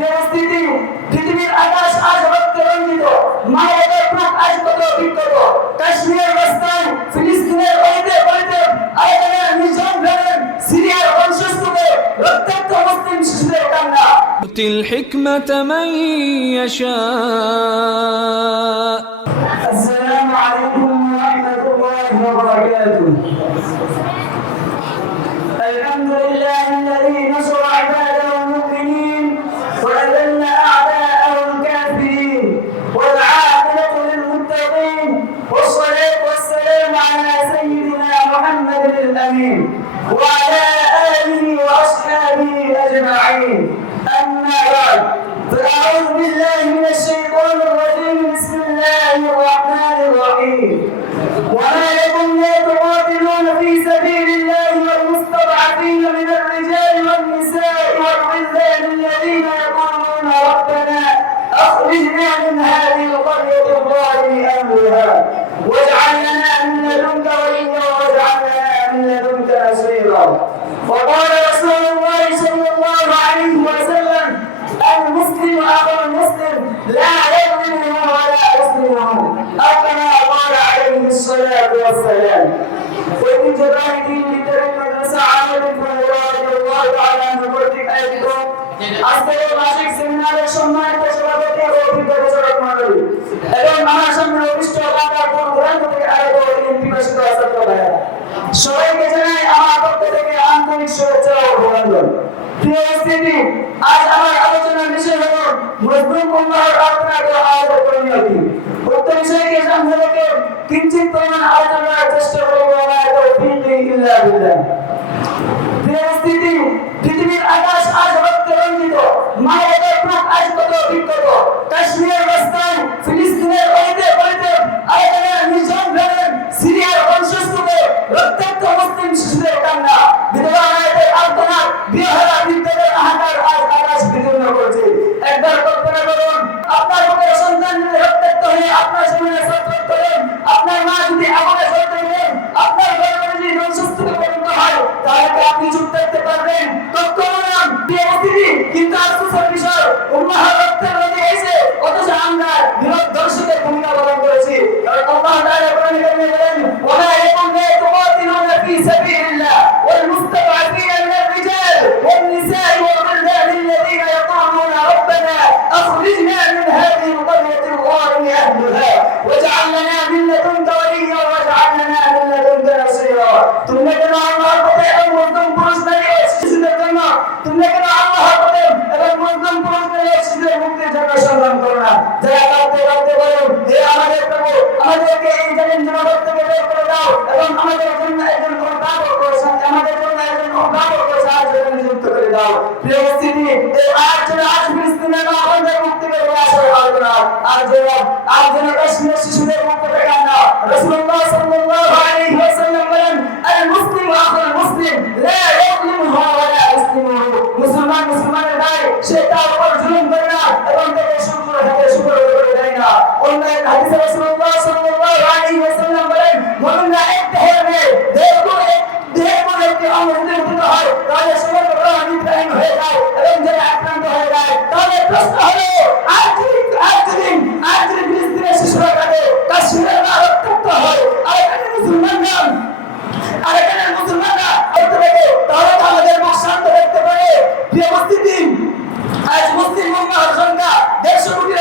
পরিস্থিতি পৃথিবীর আকাশ আজ রক্তে রঞ্জিত, মানবতার বুক আজ কত বিক্ষত। কাশ্মীরের রাস্তায়, ফিলিস্তিনের অলিতে গলিতে, আরাকানের নির্জন গ্রামের, সিরিয়ার বংশস্তূপে রক্তাক্ত মুসলিম শিশুদের কান্না। يؤتي الحكمة من يشاء. السلام عليكم ورحمة الله وبركاته. الحمد لله الذي نصر عباده المؤمنين وأذل أعداءه الكافرين والعاقبة للمتقين، والصلاة والسلام على سيدنا محمد الأمين وعلى آله وأصحابه أجمعين. أما بعد، فأعوذ بالله من الشيطان الرجيم. بسم الله الرحمن الرحيم. وما لكم لا تقاتلون في سبيل الله والمستضعفين من الرجال والنساء والولدان الذين يقولون ربنا أخرجنا من هذه القرية الظالم أهلها واجعل لنا من لدنك وليا واجعل لنا من لدنك نصيرا. وقال رسول الله صلى الله عليه وسلم: المسلم أخو المسلم لا يظلمه ولا يظلمه، أو كما قال عليه الصلاة والسلام. وفي جبال دين لترك مدرسة عامل الله تعالى نبرتك أيضا আজকের মাসিক সেমিনারের সম্মানিত সভাপতি ও অভিজ্ঞতা মণ্ডলী এবং আমার সামনে অভিষ্ট এলাকার দূরান্ত থেকে আগত পিপাসিত ছাত্র ভাইয়েরা, সবাইকে জানাই আমার পক্ষ থেকে আন্তরিক শুভেচ্ছা ও অভিনন্দন। প্রিয় উপস্থিতি, আজ আমার আলোচনার বিষয় হল মুসলিম উম্মাহর প্রার্থনা ও আহ্বান পরিণতি। উক্ত বিষয়কে সামনে রেখে কিঞ্চিত পরিমাণ আলোচনা করার চেষ্টা করব। প্রিয় উপস্থিতি, পৃথিবীর আকাশ আজ রক্তে রঞ্জিত, মানবতার বুক আজ কত বিক্ষত। কাশ্মীরের রাস্তায়, ফিলিস্তিনের অলিতে গলিতে, আরাকানের নির্জন গ্রামের, সিরিয়ার বংশস্তূপে রক্তাক্ত মুসলিম শিশুদের কান্না। বিধবা মায়েদের আর্তনাদ, গৃহহারা বৃদ্ধদের হাহাকার আজ আকাশ বিদীর্ণ করছে। একবার কল্পনা করুন, আপনার বুকের সন্তান যদি রক্তাক্ত হয়ে আপনার সামনে ছটফট করেন, আপনার মা যদি আগুনে জ্বলতে দেন, আপনার গর্ভে যদি ধ্বংসস্তূপে পরিণত হয়, তাহলে কি আপনি চুপ থাকতে পারবেন? কখনো না। প্রিয় উপস্থিতি, কিন্তু আফসোসের বিষয়, উম্মাহর রক্তের নদী এসে অথচ আমরা বিরোধ দর্শকের ভূমিকা পালন করেছি। কারণ আল্লাহ তাআলা কোরআনে কারিমে বলেন: ওয়া লাকুম লা তুকাতিলুনা ফি সাবিলিল্লাহ ওয়াল মুস্তাদআফিনা মিনার রিজাল ওয়ান নিসাই ওয়াল ওয়ালদান আল্লাযীনা ইয়াকুলুনা রাব্বানা আখরিজনা মিন হাযিহি আল-ক্বরিয়াতি আল-যালিমি আহলুহা ওয়াজআল লানা মিন লাদুনকা ওয়ালিয়্যা ওয়াজআল লানা মিন লাদুনকা নাসীরা। তোমরা কেন আল্লাহর পথে এবং মুসলিম পুরুষ নারী ও শিশুদের জন্য, তোমরা কেন আল্লাহর পথে এবং মুসলিম পুরুষ নারী ও শিশুদের মুক্তির জন্য সংগ্রাম করো না? যারা কাঁদতে কাঁদতে বলেন, হে আমাদের প্রভু, আমাদেরকে এই জালিম জনপদ থেকে বের করে দাও এবং আমাদের জন্য একজন অভিভাবক সাহায্য নিযুক্ত করে দাও। প্রিয় উপস্থিতি, এই আজ ফিলিস্তিনের মানবতার মুক্তি করে আসার আলোচনা, আজ যেন কাশ্মীরের শিশুদের মুক্ত থেকে আনা। রাসূলুল্লাহ সাল্লাল্লাহু আলাইহি ওয়াসাল্লাম বলেন: আল মুসলিম আখুল মুসলিম লা ইয়াযলিমুহু ওয়া লা ইসলিমুহু। মুসলমান মুসলমানের গায়ে সে তার উপর জুলুম করে না এবং তাকে শুকর করে দেয় না। অন্য এক হাদিসে রাসূলুল্লাহ সাল্লাল্লাহু আলাইহি ওয়াসাল্লাম বলেন: মুমিনরা এক দেহের একটি অঙ্গ যদি উঠিত হয়, তাহলে সমগ্র প্রাণ নির্ধারণ হয়ে যায় এবং যারা আক্রান্ত হয়ে যায়। তাহলে প্রশ্ন হলো, আজ যদি ফিলিস্তিনের শিশুরা কাটে, কাশ্মীরের মা রক্তাক্ত হয়, আর এখানে মুসলমানরা করতে থাকে, তাহলে তো আমাদের মুখ শান্ত রাখতে পারে। প্রিয় উপস্থিতি, আজ মুসলিম উম্মাহর সংখ্যা 150 কোটি